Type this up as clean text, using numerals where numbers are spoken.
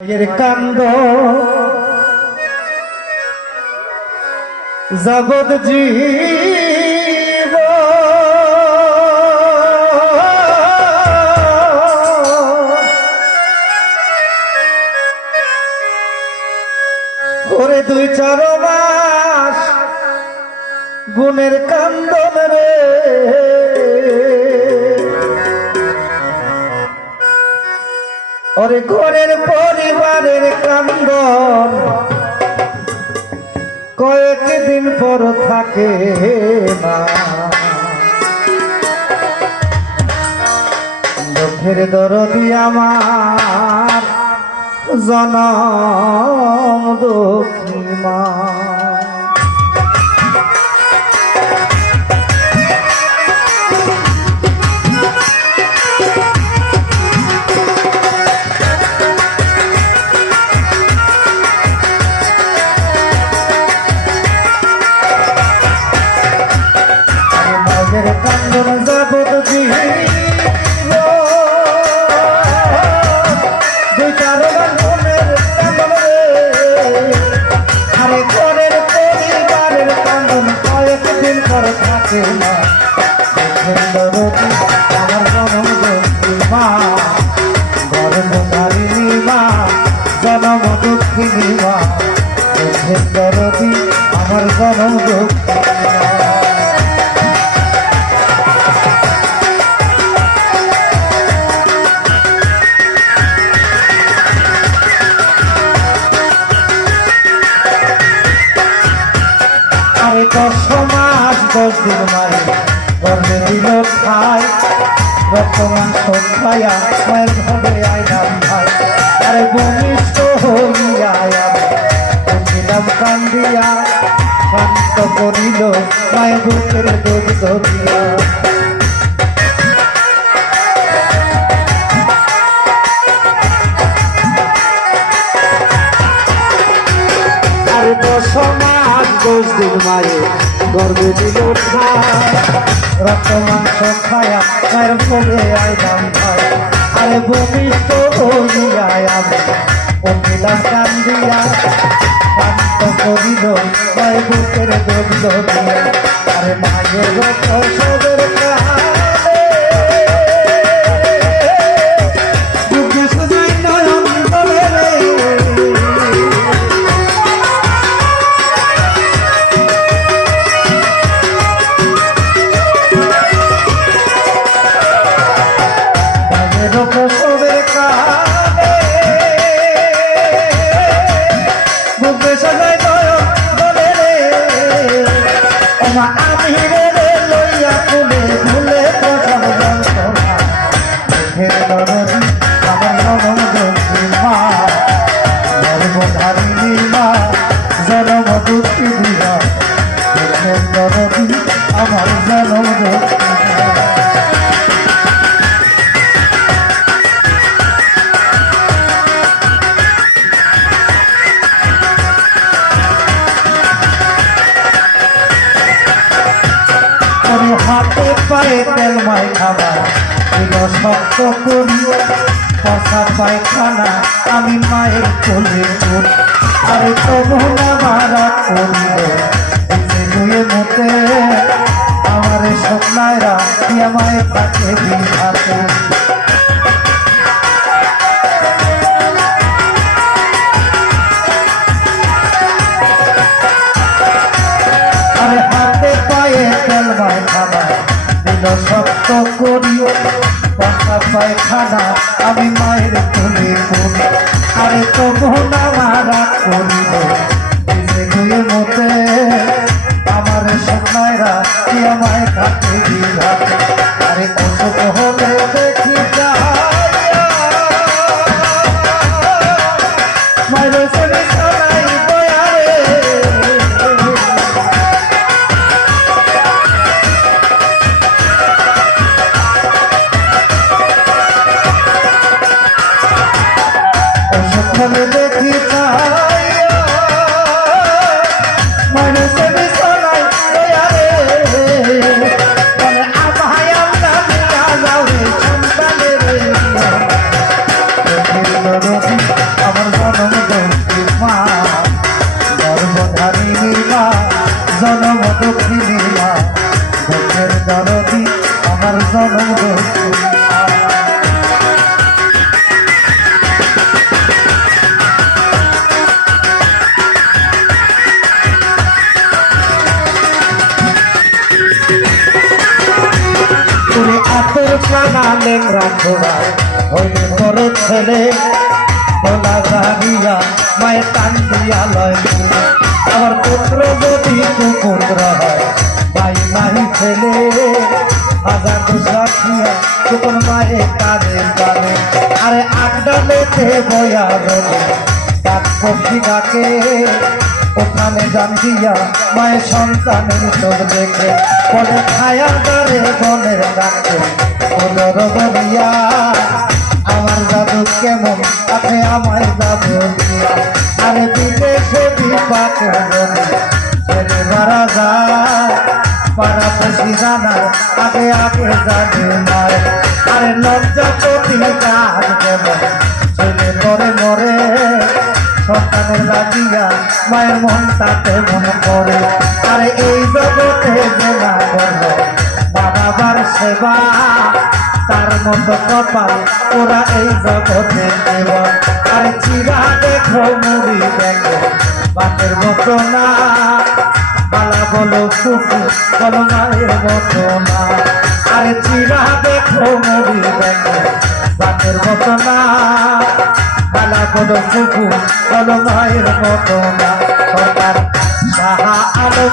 এর কান্দ জগৎ জীব ওরে দুই চার মাস গুণের কান্দন রে ওরে ঘরের পরিবারের কান্দন কয়েকদিন পর থাকে না দুঃখের দরদি আমার জনম দুঃখী মা কান্দন জগৎ জীব দুই চার গুণের কান্দন রে আরে ঘরের পরিবারের কান্দন কয়েকদিন পর থাকে না আমার জনম দুঃখী মা গর্ভধারিণী মা জনম দুঃখিনী মা আমার জনম দুঃখী সমাজ 10 দিন মারে গর্বে দিল খাই বর্তমান সন্ধ্যায়া মায়ের ঘরে আইলাম ভাই আরে ভূমিষ্ঠ হইয়া উঠিলাম কান্দিয়া শান্ত করিল মায়ের বুকের দুধ ধরিয়া আরে সমাজ 10 দিন মারে গর্বে দিল রক্ত মাংস খায়া মায়ের ভোগে আইলাম ভাই আরে ভূমিষ্ঠ হইয়া আমি উঠিলাম কান্দিয়া শান্ত করিল মায়ের বুকের দুধ ধরিয়া আরে মায়ের প্রসবের প্রসবের কালে বুকে সাজাই বলে রে ওমা আমি রে লইয়া তুলে ভুলে প্রসব যন্ত্রণা আমার জনম দুঃখী মা গর্ভধারিণী মা জনম দুঃখী দিয়া আমার জনম দুঃখী হাতে পায়ে তেল মাই খাবার দিল শক্ত করি পচা পায়খানা আমি মায়ের কোলে করি আরে তবু না মারা করিল ধুয়ে মতে আমার স্বপ্নায়রা দিয়া মায়ের কাছে দিন হাতে আরে হাতে পায়ে তেল মাই খাবার দিল শক্ত করিও পচা পায়খানা আমি মায়ের কোলে করি আরে তবু না মারা করিল ধুয়ে মতে আমার সোনায়রা কি আমায় কাছে দিলা আরে অসুখ হলে দেখি মায়ের সঙ্গে সবাই বয়ারে অসুখ হলে দেখি আমার কানা লেংরা ঘোড়া হইলে বড় ছেলে বলা জানিয়া মায়ের টান দিয়া লয় তুলে। আমার পুত্র যদি কুপুত্র হয় ভাই নাই ছেলে হাজার সাথিয়া তখন মায়ের কানে কানে আরে আড্ডালেতে বয়া রবে ডাক পক্ষী ডাকে ওখানে জান দিয়া মায়ের সন্তানের চোখ দেখে বলে ছায়া দারে বনের ডাকে বলর বলিয়া আমার জাদু কেমন আছে আমায় জাদু দিয়া আরে বিদেশে বিপাকে বলে ছেলে মারা যায় পাড়া পশি জানার আগে আগে জানে মায় আরে লজ্জা প্রতি কাজ যেমন ছেলে মরে মরে সন্তানের লাগিয়া মায়ের মনটা তেমন করে আরে এই জগতে যে না করল মা বাবার সেবা তার মতো কপাল ওরা এই জগতে দেব আরে চিরা দেখো মুড়ি দেখো বাপের মতো না বালা বলো কুকু বলো মায়ের মতো না আরে চিরা দেখো মুড়ি দেখো বাপের মতো না বালা বলো কুকু বলো মায়ের মতো না সরকার সাহা আলো